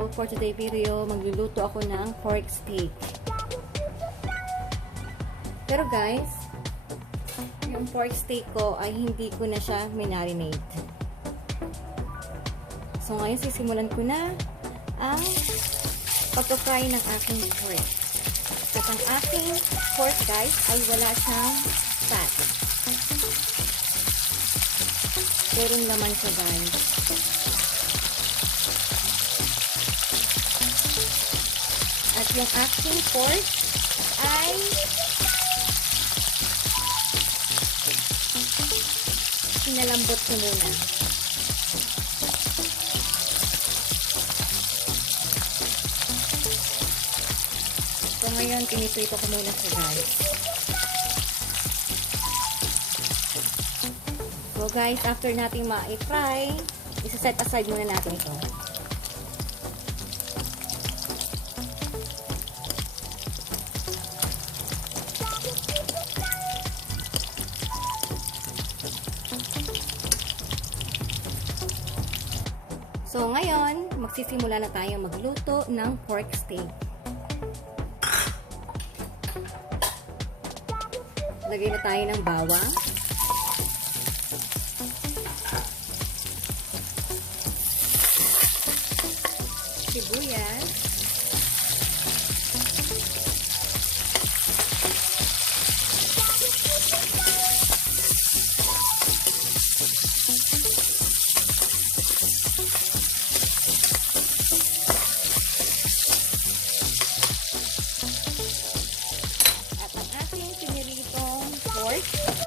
For today video, magluluto ako ng pork steak. Pero guys, yung pork steak ko ay hindi ko na siya minarinate. So ngayon sisimulan ko na ang pagka-fry ng aking pork. At ang aking pork guys ay wala siyang fat. Purong laman siya guys. Yung aking pork ay pinalambot ko muna. So ngayon, piniprito ko muna siya guys. So guys, after natin ma-fry, isa-set aside muna natin ito. So ngayon, magsisimula na tayo magluto ng pork steak. Lagay na tayo ng bawang. Sibuyas.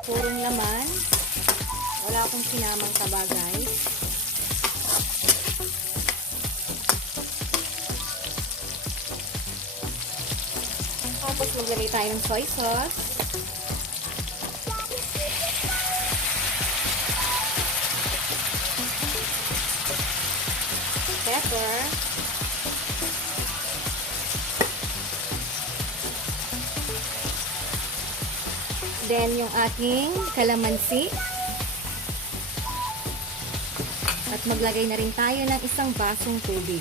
Purong laman. Wala akong sinamang taba, guys. Tapos maglagay tayo ng soy sauce. Pepper. Then, yung ating kalamansi. At maglagay na rin tayo ng isang basong tubig.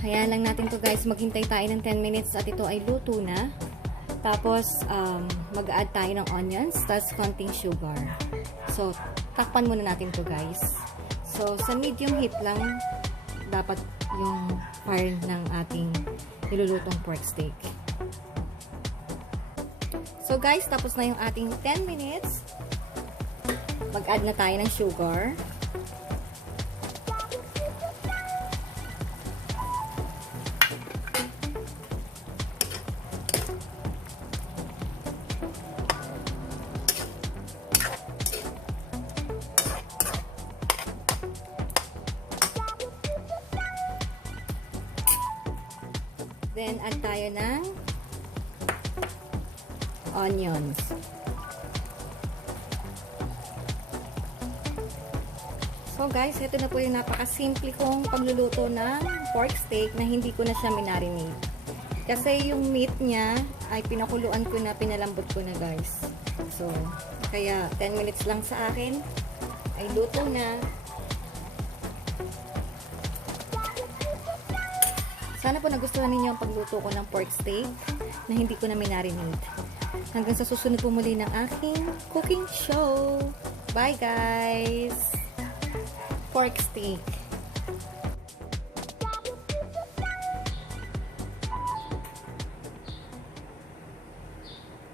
Hayaan lang natin to guys, maghintay tayo ng 10 minutes at ito ay luto na. Tapos, um, mag-add tayo ng onions, tapos konting sugar. So, takpan muna natin to guys. So, sa medium heat lang, dapat yung fire ng ating nilulutong pork steak. So, guys, tapos na yung ating 10 minutes. Mag-add na tayo ng sugar. Then, add tayo ng onions. So guys, ito na po yung napakasimple kong pagluluto ng pork steak na hindi ko na siya minarinate. Kasi yung meat niya ay pinakuluan ko na, pinalambot ko na guys. So, kaya 10 minutes lang sa akin ay luto na. Sana po nagustuhan ninyo ang pagluto ko ng pork steak na hindi ko na minarinate. Hanggang sa susunod po muli ng aking cooking show. Bye guys! Pork steak.